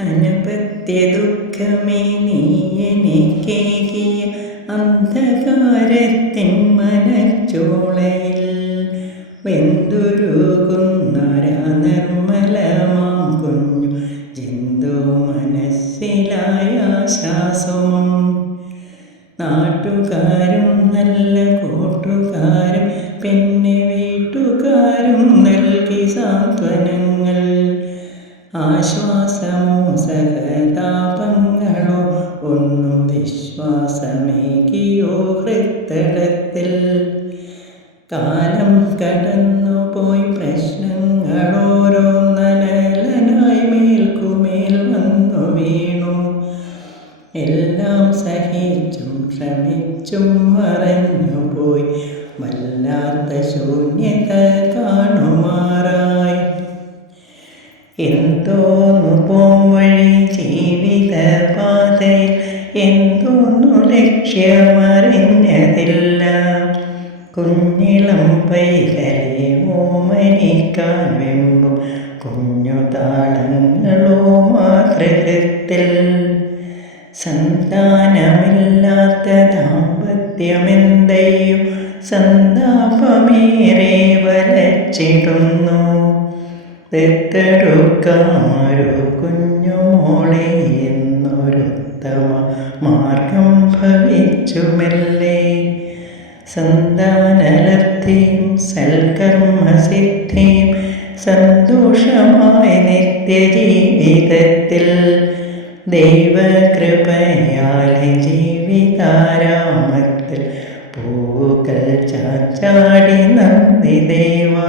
അനപത്യ ദുഃഖമേ നീ എനിക്കേകിയ അന്ധകാരത്തിൻ മനച്ചോളയിൽ വെന്തുരുകുന്നൊരാ നിർമ്മലമാം കുഞ്ഞു ജന്തു മനസ്സിലായ ആശ്വാസവും നാട്ടുകാരും നല്ല കൂട്ടുകാരും പിന്നെ വീട്ടുകാരും നൽകി സാന്ത്വനങ്ങൾ ആശ്വാസമോ സഹതാപങ്ങളോ ഒന്നും വിശ്വാസമേകിയോ ഹൃത്തടത്തിൽ കാലം കടന്നുപോയി പ്രശ്നങ്ങളോരോന്നനലനായി മേൽക്കുമേൽ വന്നു വീണു എല്ലാം സഹിച്ചും ശ്രമിച്ചും മറഞ്ഞുപോയി വല്ലാത്ത ശൂന്യത കാണുമാറായി എന്തോന്നു പോംവഴി ജീവിത പാതയിൽ എന്തോന്നു ലക്ഷ്യമറിഞ്ഞതില്ല കുഞ്ഞിളം പൈതലെ ഓമനിക്കാൻ വെമ്പും കുഞ്ഞു താളങ്ങളോ മാതൃകത്തിൽ സന്താനമില്ലാത്ത ദാമ്പത്യമെന്തയും സന്താപമേറെ വലച്ചിടുന്നു ദത്തെടുക്കാമൊരു കുഞ്ഞുമോളെ എന്നൊരുത്തമ മാർഗം ഭവിച്ചുമല്ലേ സന്താനലബ്ധിയും സൽക്കർമ്മസിദ്ധിയും സന്തോഷമായ നിത്യജീവിതത്തിൽ ദൈവകൃപയാലെ ജീവിതാരാമത്തിൽ പൂക്കൾ ചാച്ചാടി നന്ദി ദേവാ.